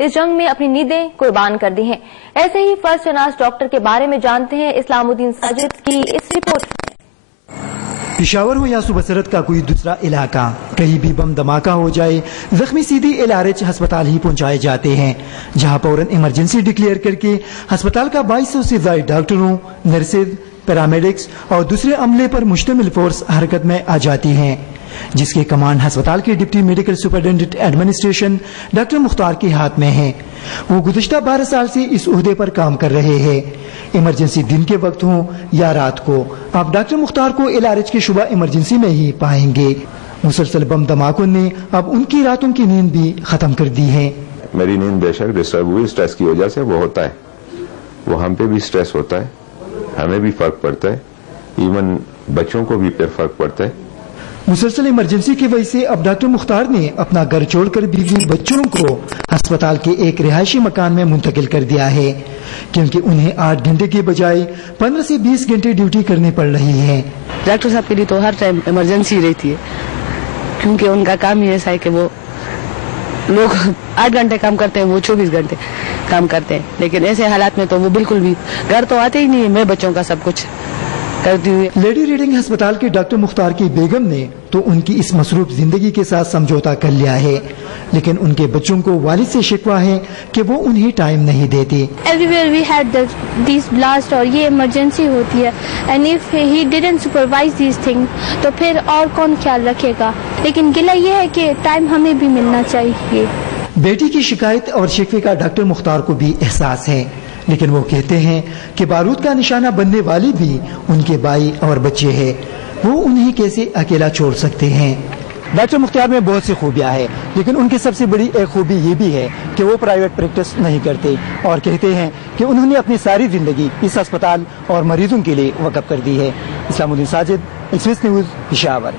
اس جنگ میں اپنی نیندیں قربان کر دی ہیں۔ ایسے ہی فرض شناس ڈاکٹر کے بارے میں جانتے ہیں اسلام الدین ساجد کی اس رپورٹ میں۔ پشاور ہو یا صوبہ سرحد کا کوئی دوسرا علاقہ، کہیں بھی بم دھماکہ ہو جائے، زخمی سیدھی LRH ہسپتال ہی پہنچائے جاتے ہیں، جہاں فوراً ایمرجنسی ڈکلیئر کر کے ہسپتال کا 2200 سے زائد ڈاکٹروں، نرسز، پیرامیڈکس اور دوسرے عملے پر مشتمل فورس حرکت میں آ جاتی ہیں، جس کے کمانڈ ہسپتال کے deputy medical superintendent administration doctor Mukhtar کے ہاتھ میں ہے۔ وہ گزشتہ 12 سال سے اس عہدے پر کام کر رہے ہیں۔ ایمرجنسی دن کے وقت ہوں یا رات کو، آپ ڈاکٹر مختار کو LRH کے شعبہ ایمرجنسی میں ہی پائیں گے۔ مسلسل بم دھماکوں نے اب ان کی راتوں کی نیند بھی ختم کر دی ہے۔ میری نیند بے شک ڈسٹرب ہوئی، اسٹریس کی وجہ سے وہ ہوتا ہے، وہ ہم پہ بھی اسٹریس ہوتا ہے، ہمیں بھی فرق پڑتا ہے، ایون بچوں کو بھی پھر فرق پڑتا ہے۔ مسلسل ایمرجنسی کی وجہ سے اب ڈاکٹر مختار نے اپنا گھر چھوڑ کر بیوی بچوں کو ہسپتال کے ایک رہائشی مکان میں منتقل کر دیا ہے، کیونکہ انہیں 8 گھنٹے کے بجائے 15 سے 20 گھنٹے ڈیوٹی کرنی پڑ رہی ہے۔ ڈاکٹر صاحب کے لیے تو ہر ٹائم ایمرجنسی رہتی ہے، کیونکہ ان کا کام ہی ایسا ہے کہ وہ لوگ 8 گھنٹے کام کرتے ہیں، وہ 24 گھنٹے کام کرتے ہیں، لیکن ایسے حالات میں تو وہ بالکل بھی گھر تو آتے ہی نہیں ہے، میں بچوں کا سب کچھ کرتی ہوئی۔ لیڈی ریڈنگ ہسپتال کے ڈاکٹر مختار کی بیگم نے تو ان کی اس مصروف زندگی کے ساتھ سمجھوتا کر لیا ہے، لیکن ان کے بچوں کو والد سے شکوہ ہے کہ وہ انہیں ٹائم نہیں دیتے۔ Everywhere we had these blast اور یہ ایمرجنسی ہوتی ہے، and if he didn't supervise these things تو پھر اور کون خیال رکھے گا، لیکن گلہ یہ ہے کہ ٹائم ہمیں بھی ملنا چاہیے۔ بیٹی کی شکایت اور شکوے کا ڈاکٹر مختار کو بھی احساس ہے، لیکن وہ کہتے ہیں کہ بارود کا نشانہ بننے والی بھی ان کے بھائی اور بچے ہیں، وہ انہیں کیسے اکیلا چھوڑ سکتے ہیں۔ ڈاکٹر مختار میں بہت سی خوبیاں ہیں، لیکن ان کی سب سے بڑی ایک خوبی یہ بھی ہے کہ وہ پرائیویٹ پریکٹس نہیں کرتے، اور کہتے ہیں کہ انہوں نے اپنی ساری زندگی اس ہسپتال اور مریضوں کے لیے وقف کر دی ہے۔ اسلام الدین ساجد، ایکسپریس نیوز، پشاور۔